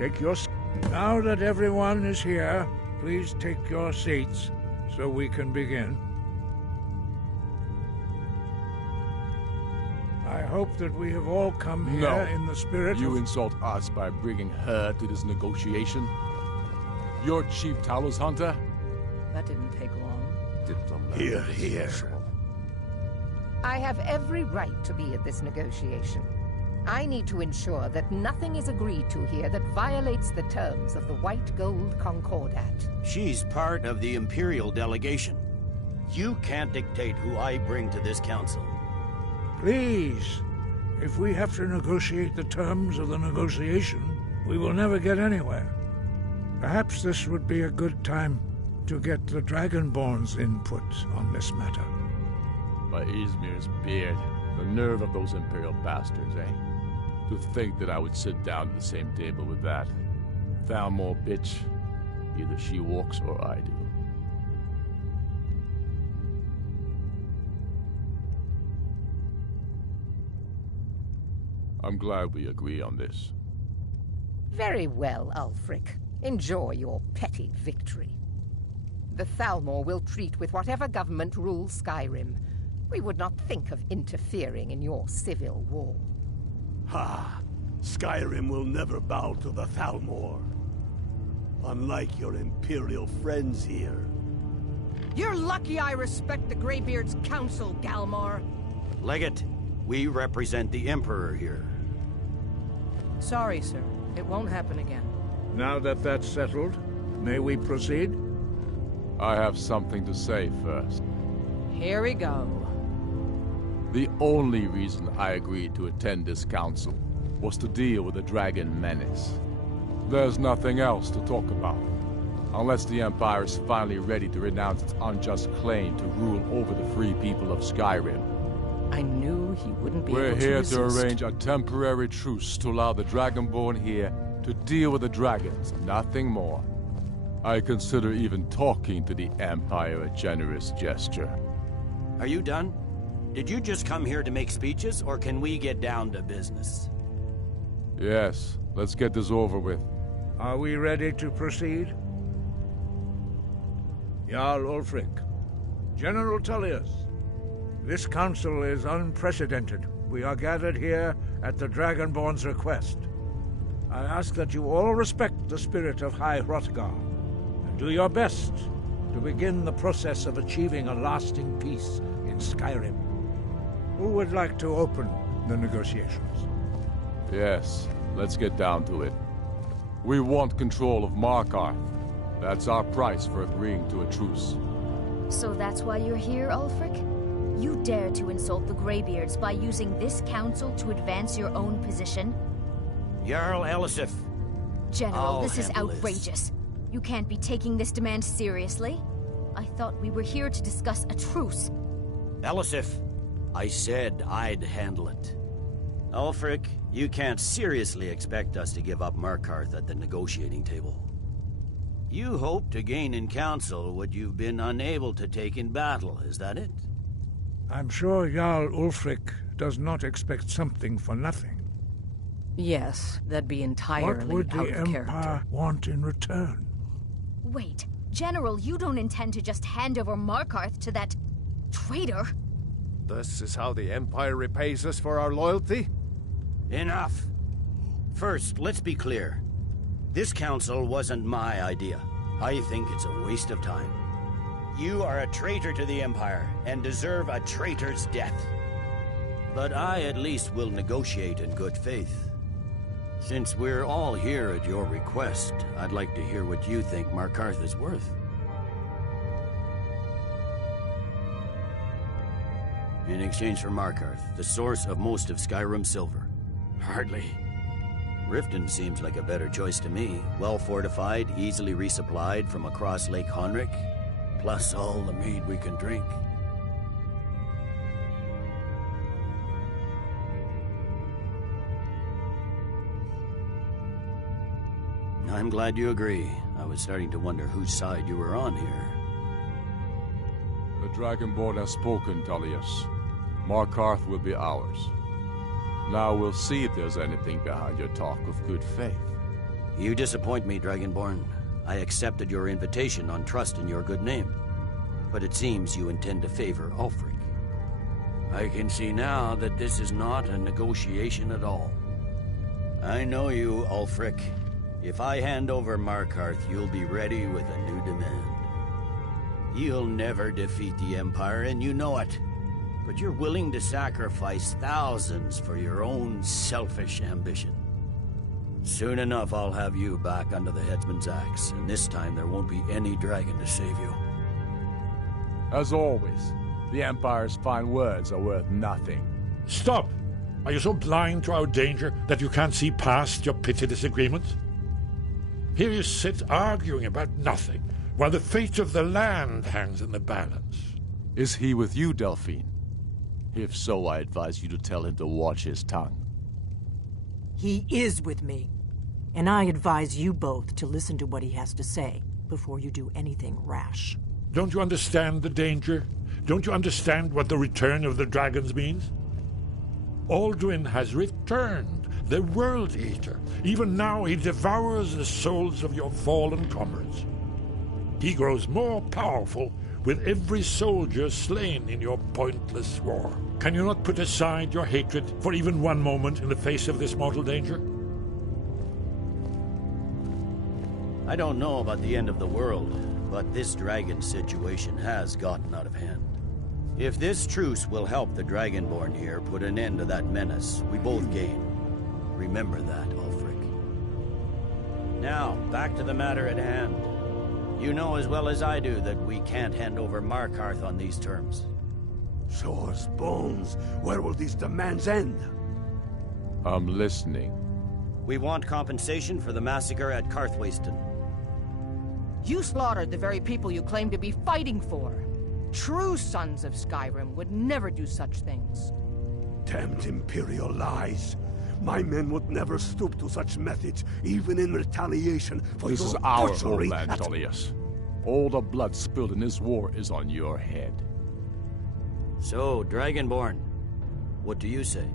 Take your... Now that everyone is here, please take your seats so we can begin. I hope that we have all come here in the spirit You insult us by bringing her to this negotiation? You're Chief Talos Hunter? That didn't take long. Here. I have every right to be at this negotiation. I need to ensure that nothing is agreed to here that violates the terms of the White Gold Concordat. She's part of the Imperial delegation. You can't dictate who I bring to this council. Please, if we have to negotiate the terms of the negotiation, we will never get anywhere. Perhaps this would be a good time to get the Dragonborn's input on this matter. By Izmir's beard, the nerve of those Imperial bastards, eh? To think that I would sit down at the same table with that. Thalmor bitch. Either she walks or I do. I'm glad we agree on this. Very well, Ulfric. Enjoy your petty victory. The Thalmor will treat with whatever government rules Skyrim. We would not think of interfering in your civil war. Ha! Skyrim will never bow to the Thalmor. Unlike your Imperial friends here. You're lucky I respect the Greybeard's counsel, Galmar. Legate, we represent the Emperor here. Sorry, sir. It won't happen again. Now that that's settled, may we proceed? I have something to say first. Here we go. The only reason I agreed to attend this council was to deal with the Dragon Menace. There's nothing else to talk about. Unless the Empire is finally ready to renounce its unjust claim to rule over the free people of Skyrim. I knew he wouldn't be able to We're here resist. to arrange a temporary truce to allow the Dragonborn here to deal with the dragons, nothing more. I consider even talking to the Empire a generous gesture. Are you done? Did you just come here to make speeches, or can we get down to business? Yes, let's get this over with. Are we ready to proceed? Jarl Ulfric, General Tullius, this council is unprecedented. We are gathered here at the Dragonborn's request. I ask that you all respect the spirit of High Hrothgar, and do your best to begin the process of achieving a lasting peace in Skyrim. Who would like to open the negotiations? Yes, let's get down to it. We want control of Markarth. That's our price for agreeing to a truce. So that's why you're here, Ulfric? You dare to insult the Greybeards by using this council to advance your own position? Jarl Elisif. General, this is outrageous. You can't be taking this demand seriously. I thought we were here to discuss a truce. Elisif, I said I'd handle it. Ulfric, you can't seriously expect us to give up Markarth at the negotiating table. You hope to gain in council what you've been unable to take in battle, is that it? I'm sure Jarl Ulfric does not expect something for nothing. Yes, that'd be entirely What would out the of Empire character. want in return? Wait, General, you don't intend to just hand over Markarth to that traitor? This is how the Empire repays us for our loyalty? Enough. First, let's be clear. This council wasn't my idea. I think it's a waste of time. You are a traitor to the Empire, and deserve a traitor's death. But I at least will negotiate in good faith. Since we're all here at your request, I'd like to hear what you think Markarth is worth. In exchange for Markarth, the source of most of Skyrim's silver. Hardly. Riften seems like a better choice to me. Well fortified, easily resupplied from across Lake Honric, plus all the mead we can drink. I'm glad you agree. I was starting to wonder whose side you were on here. The Dragonborn has spoken, Tullius. Markarth will be ours. Now we'll see if there's anything behind your talk of good faith. You disappoint me, Dragonborn. I accepted your invitation on trust in your good name. But it seems you intend to favor Ulfric. I can see now that this is not a negotiation at all. I know you, Ulfric. If I hand over Markarth, you'll be ready with a new demand. You'll never defeat the Empire, and you know it. But you're willing to sacrifice thousands for your own selfish ambition. Soon enough, I'll have you back under the headsman's axe, and this time there won't be any dragon to save you. As always, the Empire's fine words are worth nothing. Stop! Are you so blind to our danger that you can't see past your petty disagreements? Here you sit arguing about nothing, while the fate of the land hangs in the balance. Is he with you, Delphine? If so, I advise you to tell him to watch his tongue. He is with me, and I advise you both to listen to what he has to say before you do anything rash. Don't you understand the danger? Don't you understand what the return of the dragons means? Alduin has returned, the World Eater. Even now he devours the souls of your fallen comrades. He grows more powerful with every soldier slain in your pointless war. Can you not put aside your hatred for even one moment in the face of this mortal danger? I don't know about the end of the world, but this dragon situation has gotten out of hand. If this truce will help the Dragonborn here put an end to that menace, we both gain. Remember that, Ulfric. Now, back to the matter at hand. You know as well as I do that we can't hand over Markarth on these terms. Show us bones. Where will these demands end? I'm listening. We want compensation for the massacre at Karthwasten. You slaughtered the very people you claim to be fighting for. True sons of Skyrim would never do such things. Damned Imperial lies. My men would never stoop to such methods, even in retaliation for This your is our butchery homeland, Tullius. All the blood spilled in this war is on your head. So, Dragonborn, what do you say?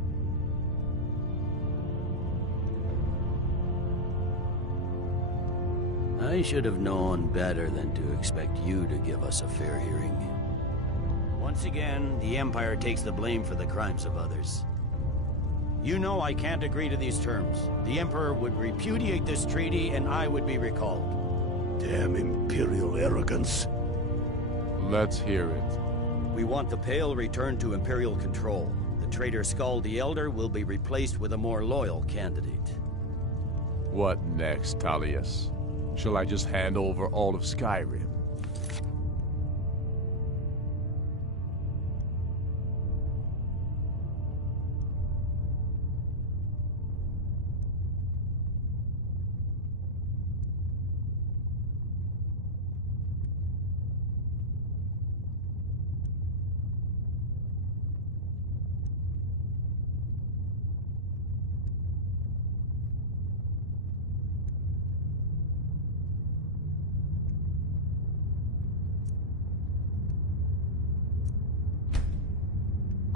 I should have known better than to expect you to give us a fair hearing. Once again, the Empire takes the blame for the crimes of others. You know I can't agree to these terms. The Emperor would repudiate this treaty and I would be recalled. Damn Imperial arrogance. Let's hear it. We want the Pale returned to Imperial control. The traitor Skull the Elder will be replaced with a more loyal candidate. What next, Tullius? Shall I just hand over all of Skyrim?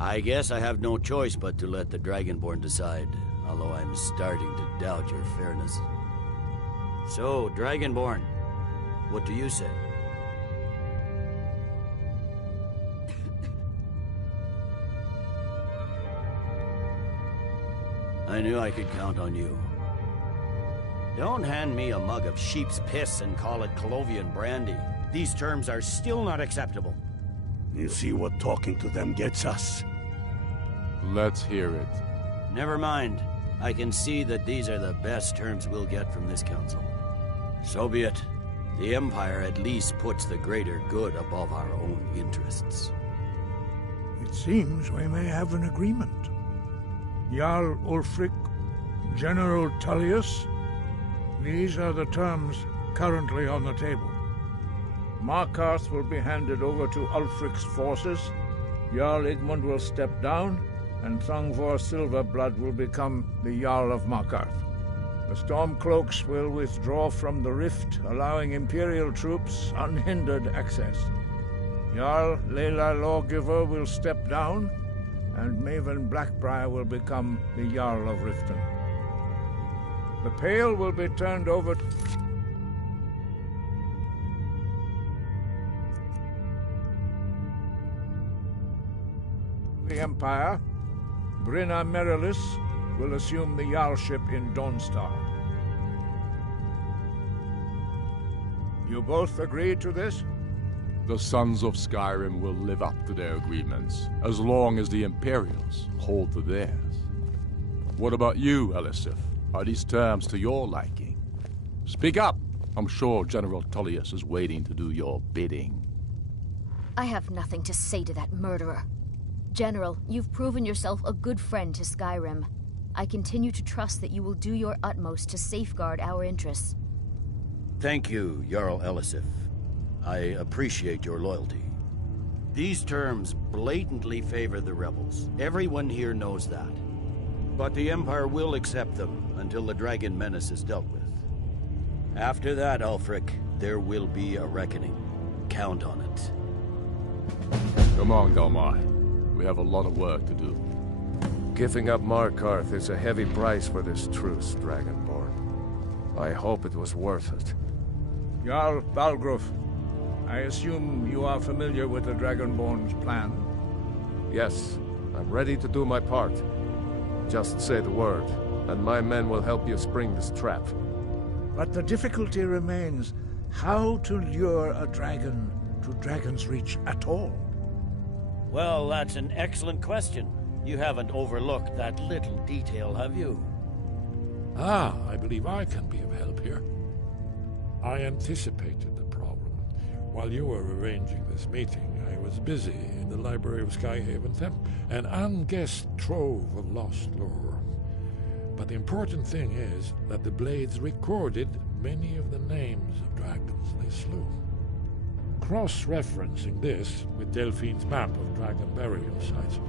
I guess I have no choice but to let the Dragonborn decide, although I'm starting to doubt your fairness. So, Dragonborn, what do you say? I knew I could count on you. Don't hand me a mug of sheep's piss and call it Colovian brandy. These terms are still not acceptable. You see what talking to them gets us. Let's hear it. Never mind. I can see that these are the best terms we'll get from this council. So be it. The Empire at least puts the greater good above our own interests. It seems we may have an agreement. Jarl Ulfric, General Tullius, these are the terms currently on the table. Markarth will be handed over to Ulfric's forces, Jarl Igmund will step down, and Thungvor Silverblood will become the Jarl of Markarth. The Stormcloaks will withdraw from the rift, allowing Imperial troops unhindered access. Jarl Leila Lawgiver will step down, and Maven Blackbriar will become the Jarl of Riften. The Pale will be turned over to the Empire. Brina Merilis will assume the Jarlship in Dawnstar. You both agree to this? The Sons of Skyrim will live up to their agreements, as long as the Imperials hold to theirs. What about you, Elisif? Are these terms to your liking? Speak up! I'm sure General Tullius is waiting to do your bidding. I have nothing to say to that murderer. General, you've proven yourself a good friend to Skyrim. I continue to trust that you will do your utmost to safeguard our interests. Thank you, Jarl Elisif. I appreciate your loyalty. These terms blatantly favor the rebels. Everyone here knows that. But the Empire will accept them until the Dragon Menace is dealt with. After that, Ulfric, there will be a reckoning. Count on it. Come on, Galmai. We have a lot of work to do. Giving up Markarth is a heavy price for this truce, Dragonborn. I hope it was worth it. Jarl Balgruf, I assume you are familiar with the Dragonborn's plan? Yes, I'm ready to do my part. Just say the word, and my men will help you spring this trap. But the difficulty remains how to lure a dragon to Dragon's Reach at all. Well, that's an excellent question. You haven't overlooked that little detail, have you? I believe I can be of help here. I anticipated the problem. While you were arranging this meeting, I was busy in the library of Skyhaven Them, an unguessed trove of lost lore. But the important thing is that the Blades recorded many of the names of dragons they slew. Cross-referencing this with Delphine's map of dragon burial sites,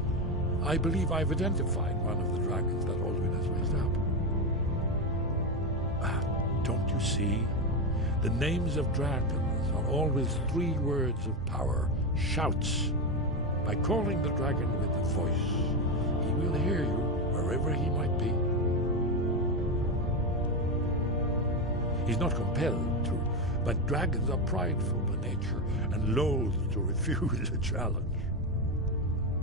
I believe I've identified one of the dragons that Alduin has raised up. Don't you see? The names of dragons are always 3 words of power, shouts. By calling the dragon with a voice, he will hear you wherever he might be. He's not compelled to, but dragons are prideful by nature and loath to refuse a challenge.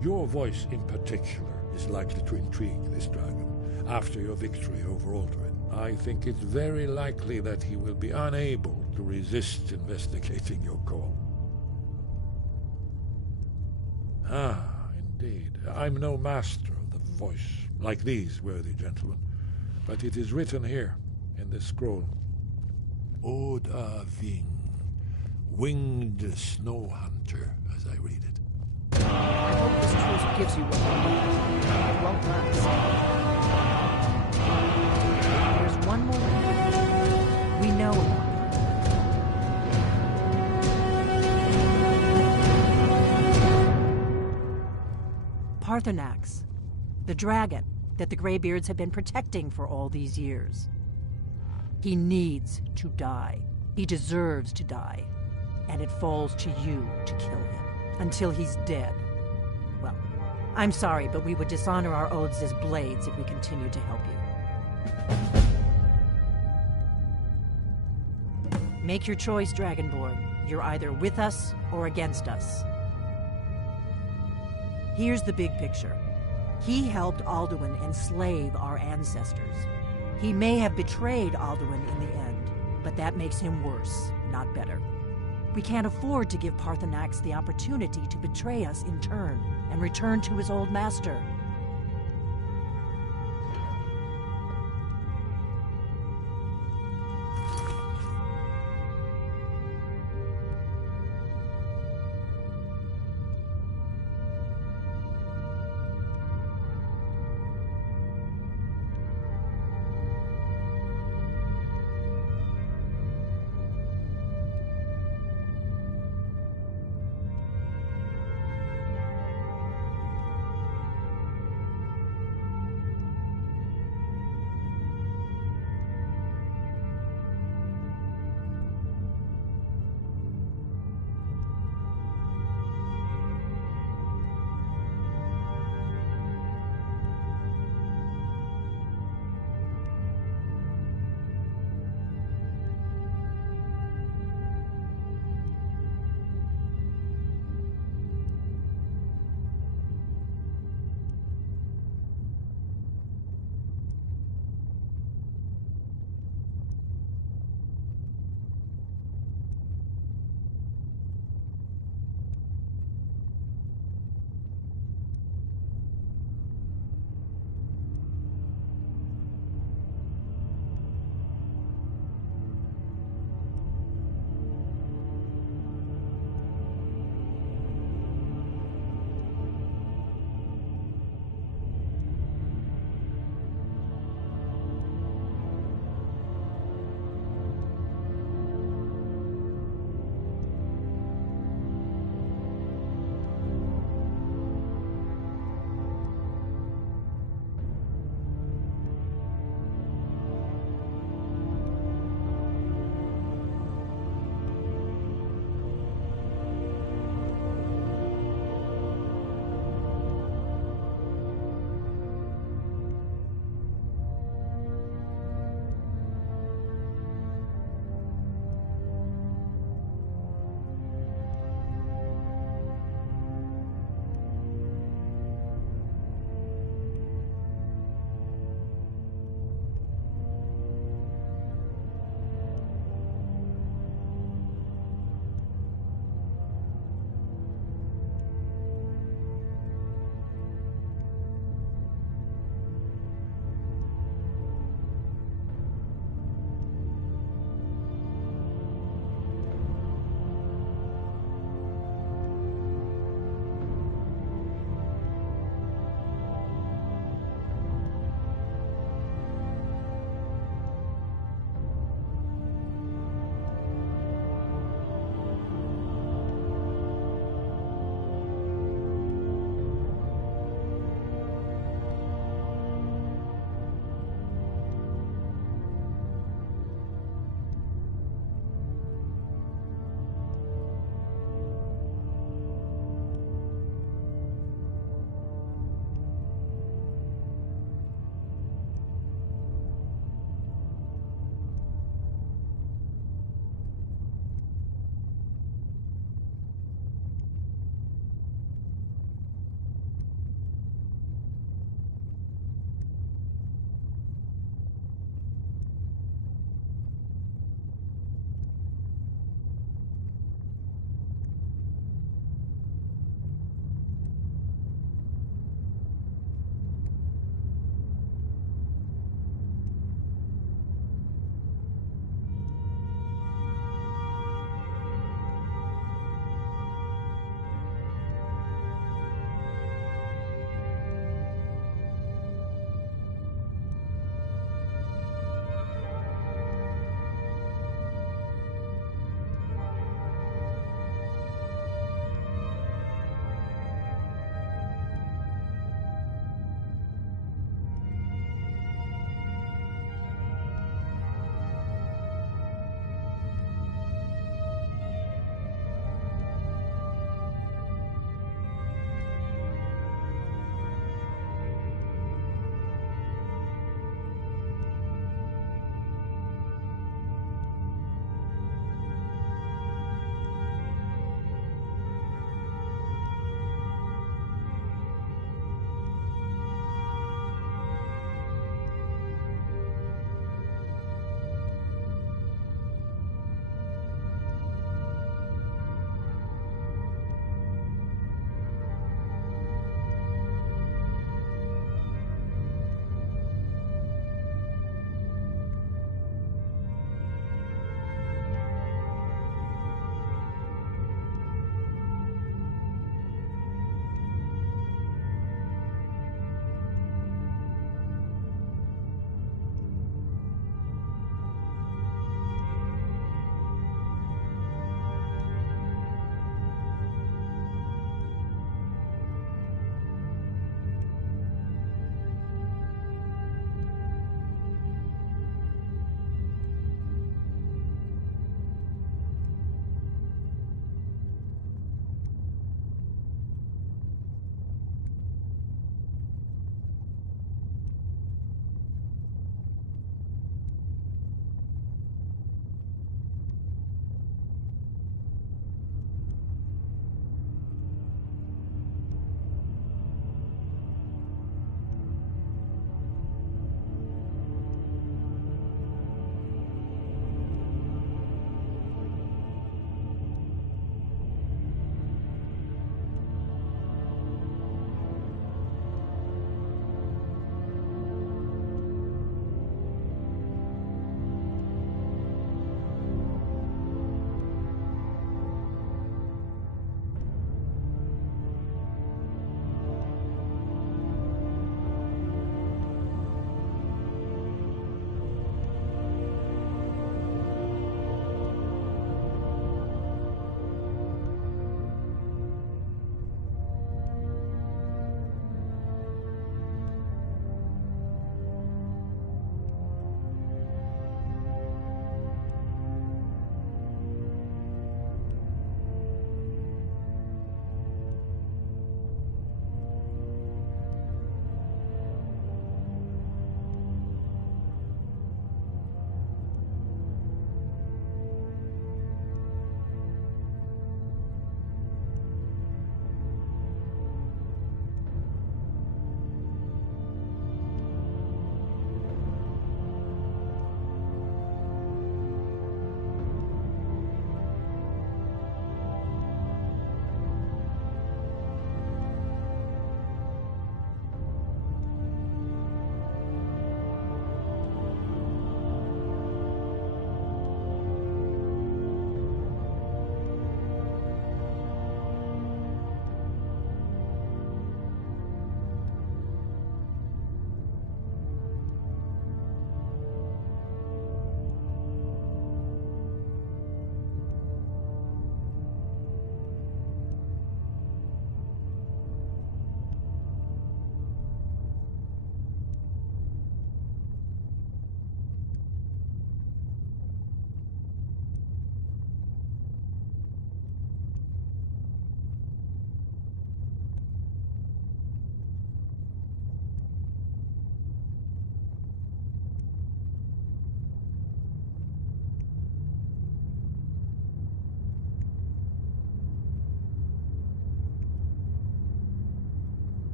Your voice in particular is likely to intrigue this dragon after your victory over Alduin. I think it's very likely that he will be unable to resist investigating your call. Indeed. I'm no master of the voice, like these worthy gentlemen, but it is written here in this scroll. Oda Ving, winged snow hunter, as I read it. I hope this truce gives you what you need. It won't last. There's one more thing. We know about Parthenax, the dragon that the Greybeards have been protecting for all these years. He needs to die. He deserves to die. And it falls to you to kill him until he's dead. Well, I'm sorry, but we would dishonor our oaths as Blades if we continue to help you. Make your choice, Dragonborn. You're either with us or against us. Here's the big picture. He helped Alduin enslave our ancestors. He may have betrayed Alduin in the end, but that makes him worse, not better. We can't afford to give Parthenax the opportunity to betray us in turn and return to his old master.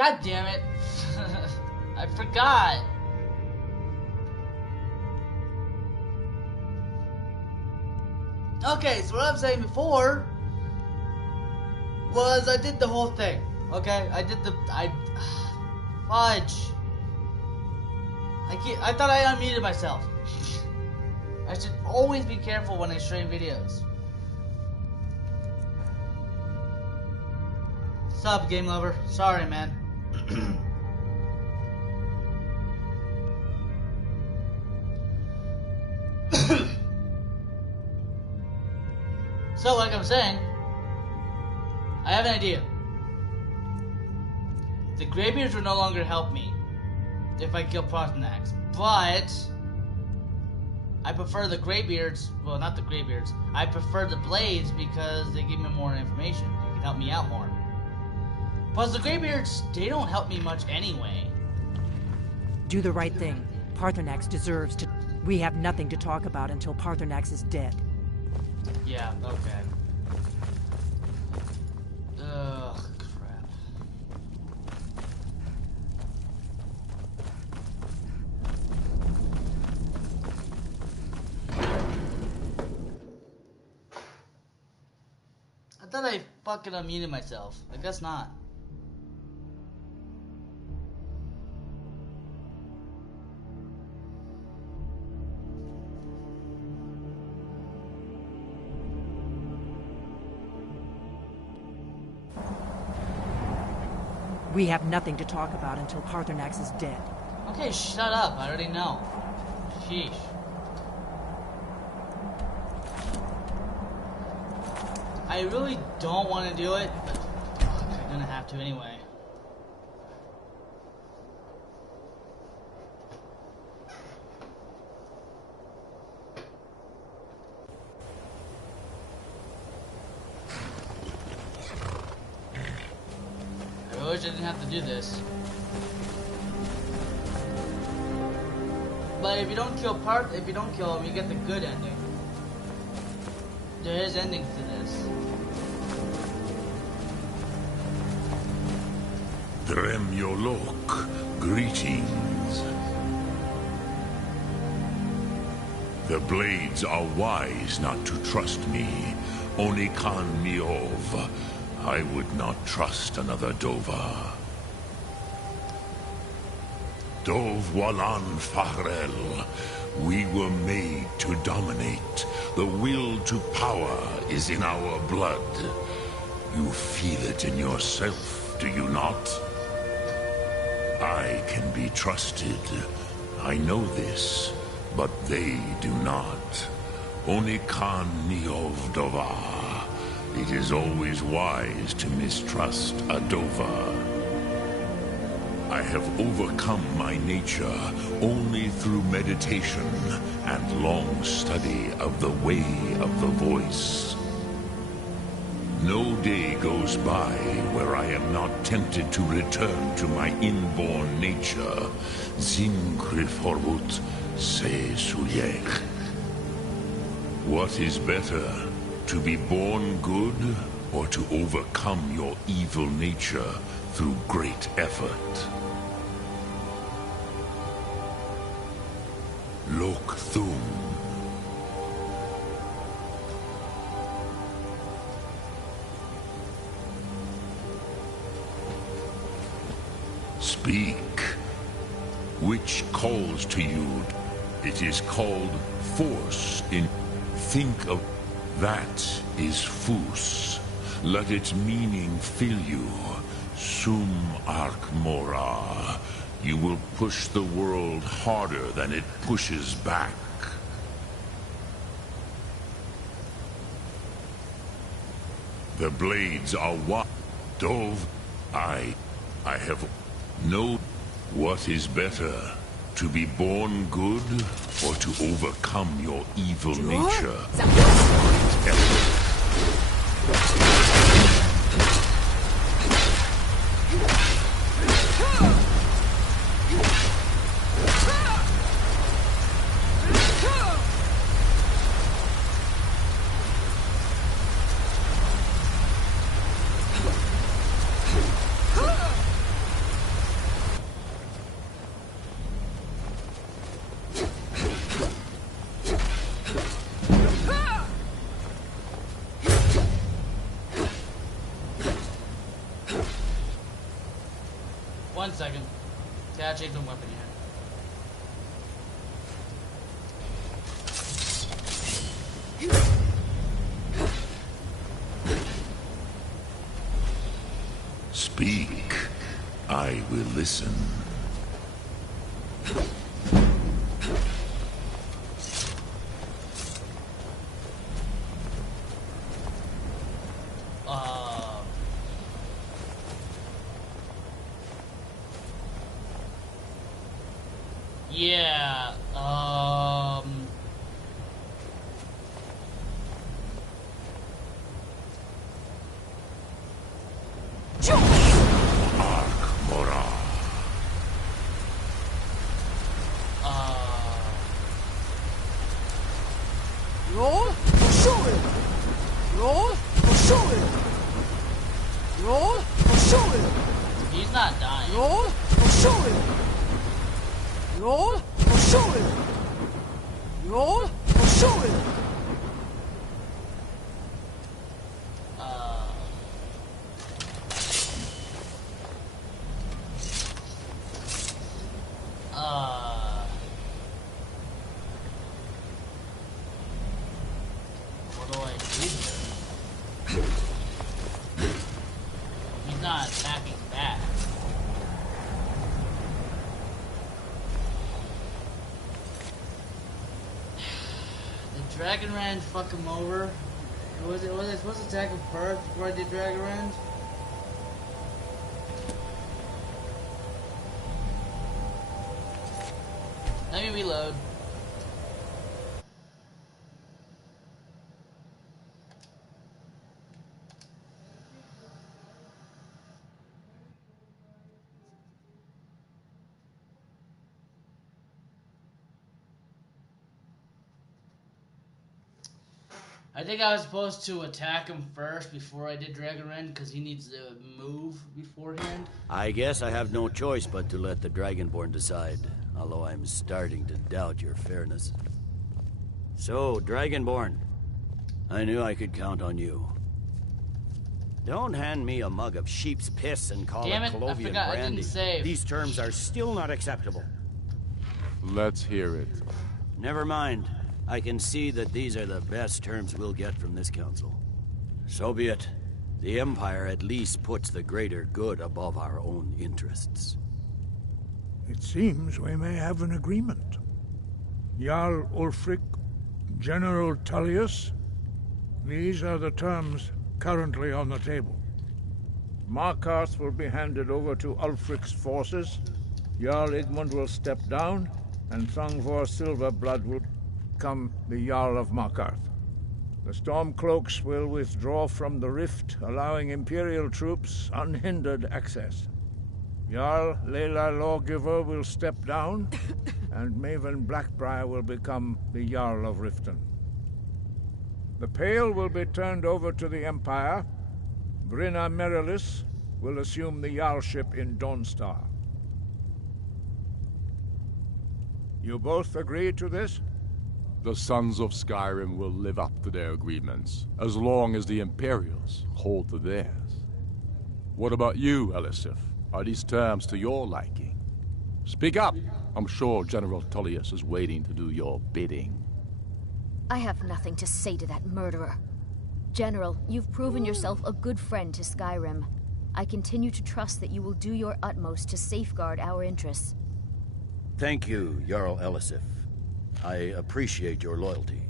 God damn it. I forgot. Okay, so what I was saying before was I did the whole thing. Okay, fudge. I thought I unmuted myself. I should always be careful when I stream videos. Sup, game lover? Sorry, man. So, like I'm saying, I have an idea. The Greybeards will no longer help me if I kill Protonax, but I prefer the Greybeards. Well, not the Greybeards. I prefer the Blades because they give me more information. They can help me out more. Plus, the Greybeards, they don't help me much anyway. Do the right thing. Parthenax deserves to... We have nothing to talk about until Parthenax is dead. Yeah, okay. Ugh, crap. I thought I fucking unmuted myself. I guess not. We have nothing to talk about until Parthenax is dead. Okay, shut up. I already know. Sheesh. I really don't want to do it, but fuck, I'm gonna have to anyway. I wish I didn't have to do this. But if you don't kill him, you get the good ending. There is endings to this. Dremyolok, greetings. The Blades are wise not to trust me. Onikan Miov. I would not trust another Dova. Dov Walan Farel. We were made to dominate. The will to power is in our blood. You feel it in yourself, do you not? I can be trusted. I know this, but they do not. Onikan Niov Dova. It is always wise to mistrust a Dova. I have overcome my nature only through meditation and long study of the way of the voice. No day goes by where I am not tempted to return to my inborn nature. Zimgriforvut se suyech. What is better, to be born good or to overcome your evil nature through great effort? Lok Thum. Speak. Which calls to you? It is called force in... Think of... That is Fus. Let its meaning fill you. Sum Ark Mora. You will push the world harder than it pushes back. The Blades are what? Dove, I have no... What is better? To be born good or to overcome your evil nature? 1 second. Gotta change my weapon here. Speak. I will listen. Yeah, Roll or shoot it. Roll or shoot it. Roll or shoot it. he's not dying. Roll or shoot it. Roll or shoot it. Roll or shoot it. What do I do here? He's not attacking back. Did Dragon Rand fuck him over? Was I supposed to attack him first before I did Dragon Rand? Let me reload. I think I was supposed to attack him first before I did Dragon Rend because he needs to move beforehand. I guess I have no choice but to let the Dragonborn decide, although I'm starting to doubt your fairness. So, Dragonborn, I knew I could count on you. Don't hand me a mug of sheep's piss and call Damn it it, I Colovian forgot, I brandy. didn't save. These terms are still not acceptable. Let's hear it. Never mind. I can see that these are the best terms we'll get from this council. So be it. The Empire at least puts the greater good above our own interests. It seems we may have an agreement. Jarl Ulfric, General Tullius, these are the terms currently on the table. Markarth will be handed over to Ulfric's forces, Jarl Igmund will step down, and Thongvor Silverblood will become the Jarl of Markarth. The Stormcloaks will withdraw from the rift, allowing Imperial troops unhindered access. Jarl Layla Lawgiver will step down, and Maven Blackbriar will become the Jarl of Riften. The Pale will be turned over to the Empire. Brinna Merilis will assume the Jarlship in Dawnstar. You both agree to this? The Sons of Skyrim will live up to their agreements, as long as the Imperials hold to theirs. What about you, Elisif? Are these terms to your liking? Speak up! I'm sure General Tullius is waiting to do your bidding. I have nothing to say to that murderer. General, you've proven yourself a good friend to Skyrim. I continue to trust that you will do your utmost to safeguard our interests. Thank you, Jarl Elisif. I appreciate your loyalty.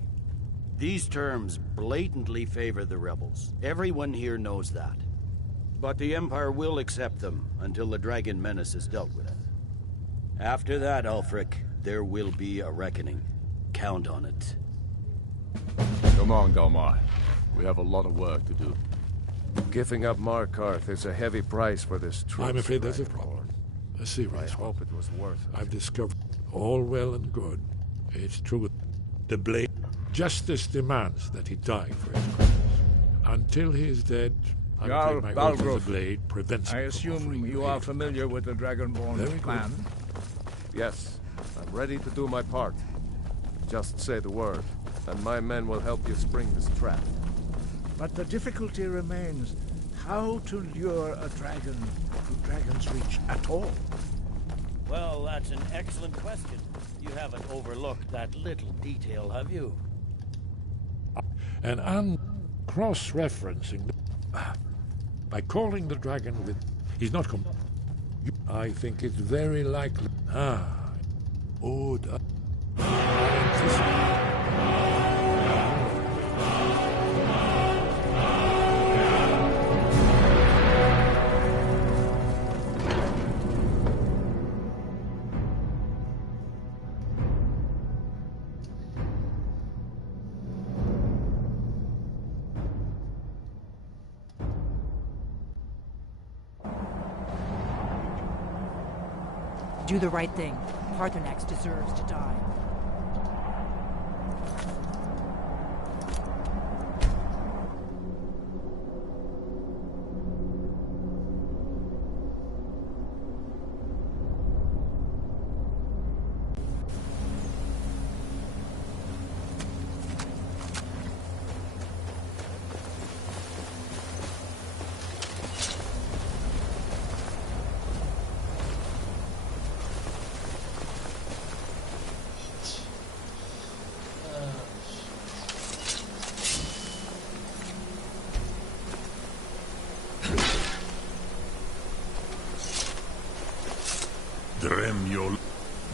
These terms blatantly favor the rebels. Everyone here knows that. But the Empire will accept them until the Dragon Menace is dealt with. After that, Ulfric, there will be a reckoning. Count on it. Come on, Galmar. We have a lot of work to do. Giving up Markarth is a heavy price for this truth. I'm afraid there's a problem. A serious one. I hope it was worth it. I've discovered all well and good. It's true. The blade. Justice demands that he die for his crimes. Until he is dead, Jarl my oath Balgruuf, of the blade prevents I me from assume offering you aid are of familiar with the Dragonborn Very good. plan. Yes, I'm ready to do my part. Just say the word, and my men will help you spring this trap. But the difficulty remains. how to lure a dragon to Dragon's Reach at all? Well, that's an excellent question. You haven't overlooked that little detail, have you? And I'm cross-referencing by calling the dragon with... He's not I think it's very likely... Oh, Do the right thing. Parthenax deserves to die.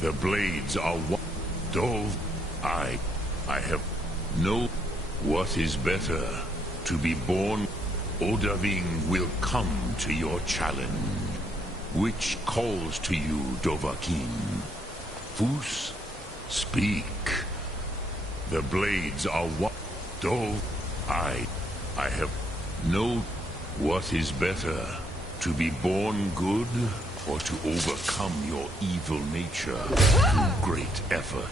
The blades are dull. I have no... What is better? To be born? Odahviing will come to your challenge. Which calls to you, Dovahkiin? Fus, speak. The blades are dull. I have no... What is better? To be born good? Or to overcome your evil nature through great effort.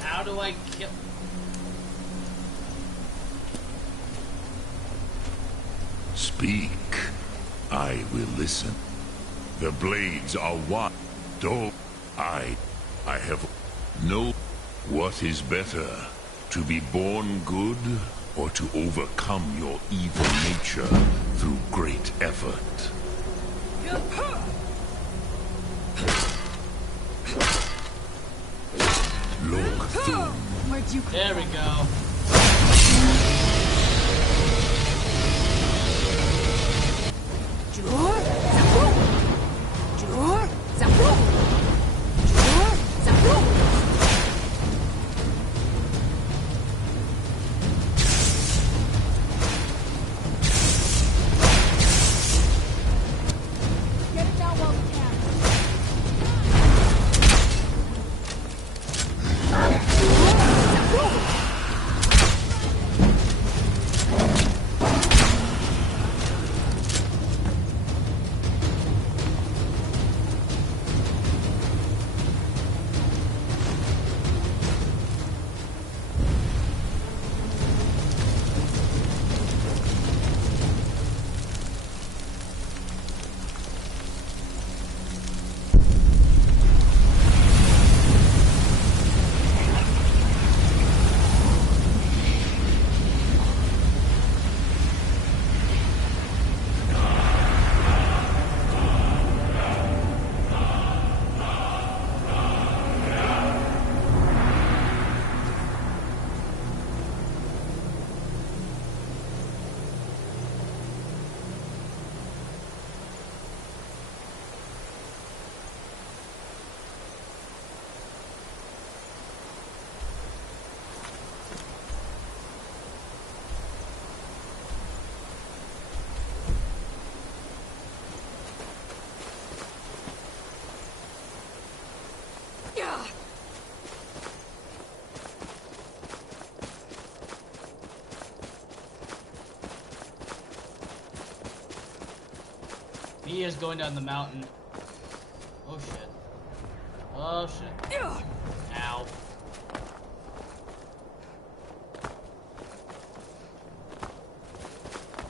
How do I kill... Speak. I will listen. The blades are dull. I have no... What is better? To be born good? Or to overcome your evil nature through great effort. Look through. Where'd you come There we go. He is going down the mountain. Oh shit. Oh shit. Ow.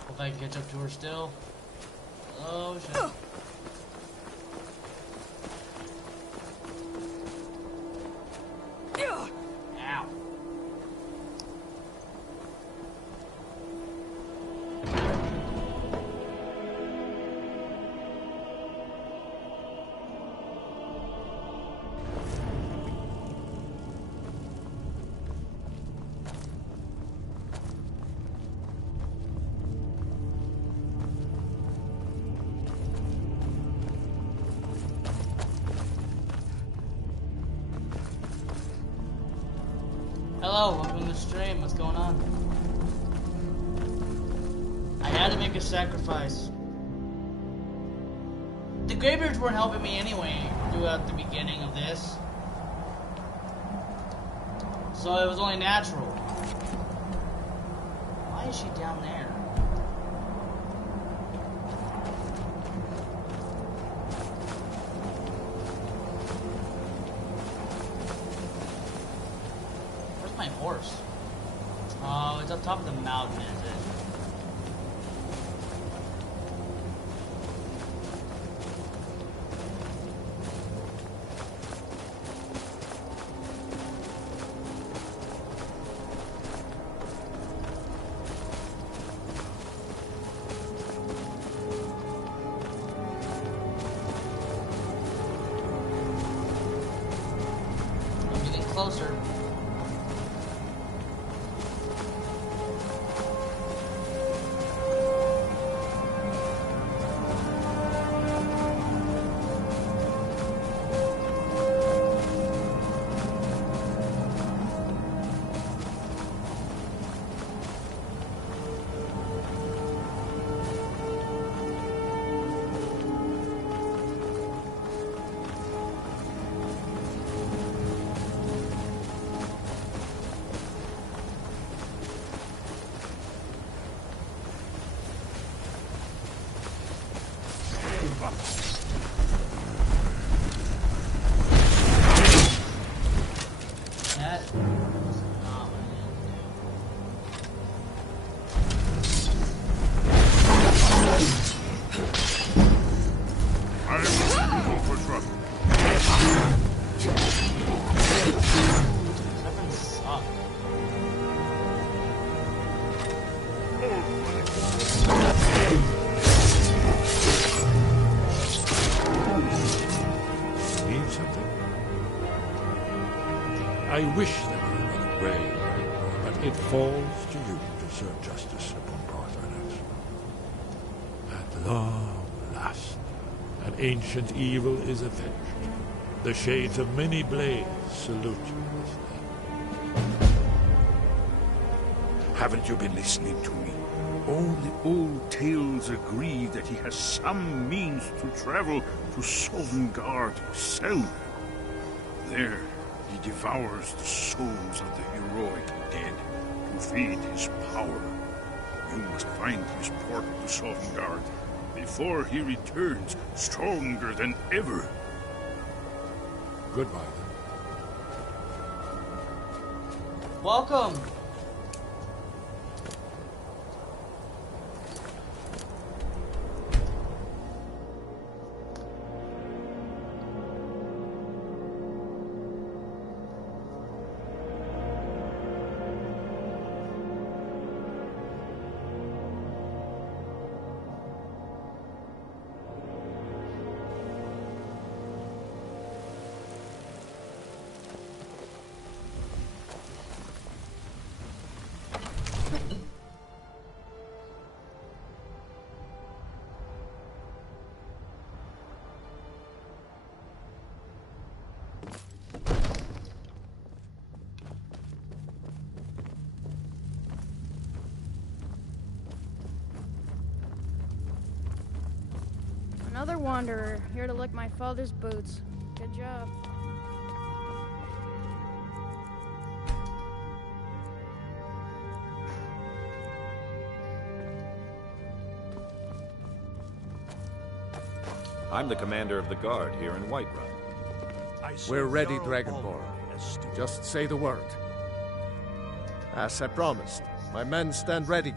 Hope I can catch up to her still. Oh shit. Ow. going on? I had to make a sacrifice. The Greybeards weren't helping me anyway throughout the beginning of this. So it was only natural. Why is she down there? Where's my horse? Oh, it's up top of the mountain, is it? Closer. I wish there were another way, but it falls to you to serve justice upon Parthenus. At long last, an ancient evil is avenged. The shades of many blades salute you this day. Haven't you been listening to me? All the old tales agree that he has some means to travel to Sovngarde himself. There, he devours the souls of the heroic dead to feed his power. You must find his portal to Sovngarde before he returns stronger than ever. Goodbye, then. Welcome. Another wanderer, here to lick my father's boots. Good job. I'm the commander of the guard here in Whiterun. We're ready, Dragonborn. Just say the word. As I promised, my men stand ready.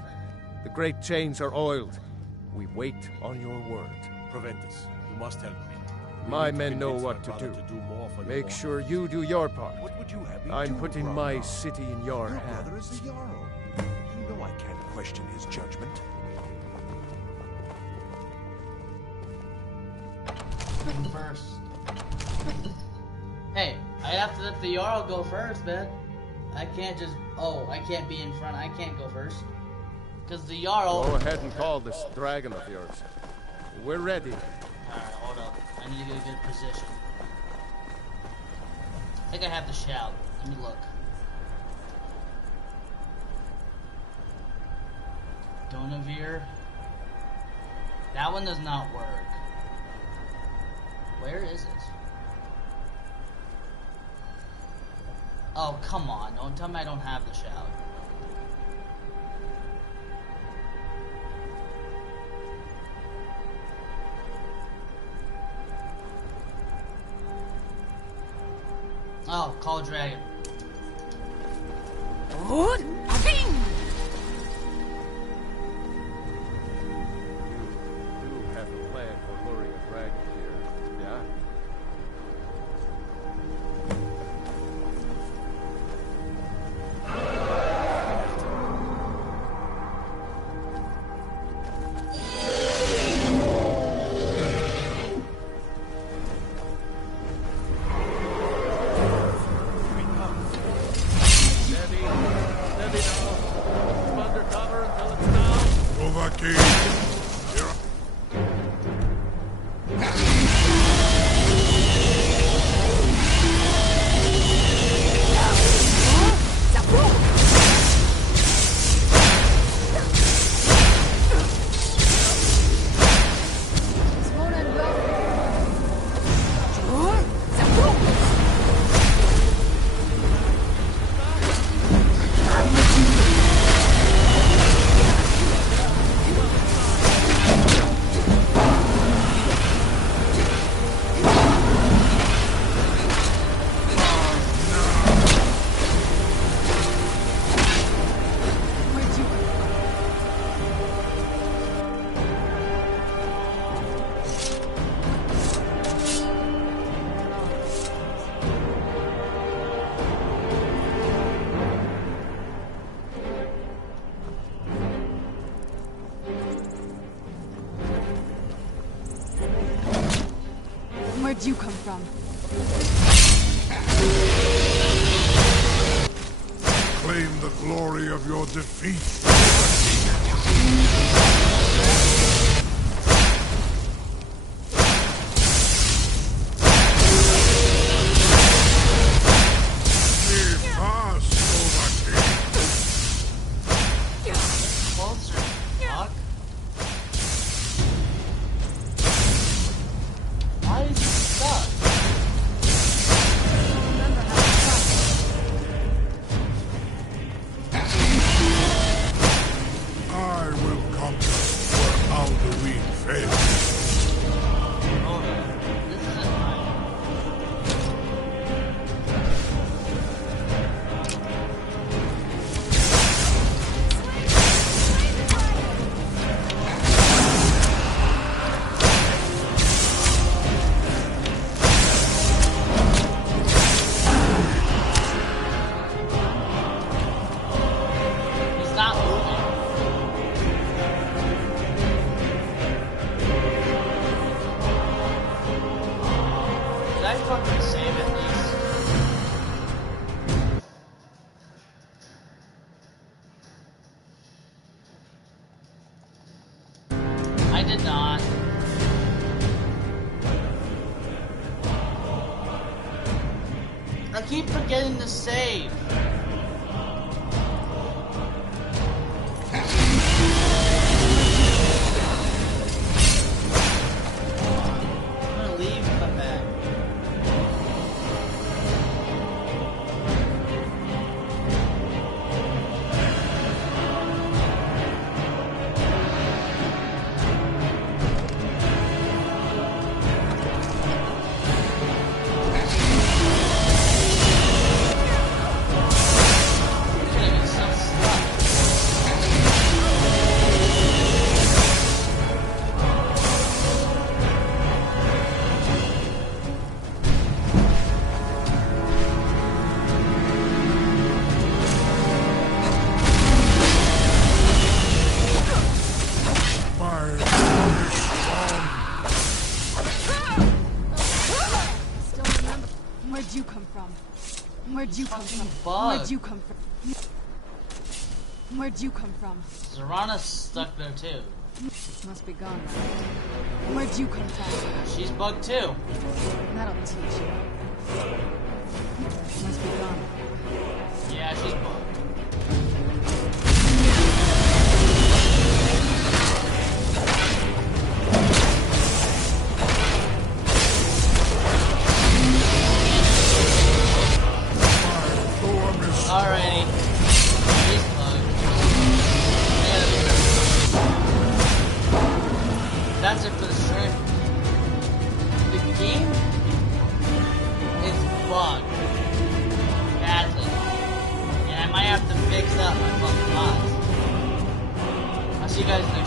The great chains are oiled. We wait on your word. Proventus, you must help me. My men know what to do. Make sure you do your part. What would you have me I'm do, putting Brahma? my city in your Your hands. brother is the Jarl. You know I can't question his judgment. First. Hey, I have to let the Jarl go first, man. I can't just... Oh, I can't be in front. I can't go first. Because the Jarl... Go ahead and call this dragon of yours. We're ready. Alright, hold up. I need to get a good position. I think I have to shout. Let me look. Donavir. That one does not work. Where is it? Oh, come on. Don't tell me I don't have the shout. Oh, call dragon. Good. Bing. You have a plan for luring a dragon here, yeah? Where'd you come from? Claim the glory of your defeat. I did not. I keep forgetting to save. I'm gonna leave and come back. Where'd you come from? Where'd you come from? Bug. Where'd you come from? Where'd you come from? Zorana's stuck there too. Must be gone now. Where'd you come from? She's bugged too. That'll teach you. Must be gone. Yeah, she's bugged. see you guys next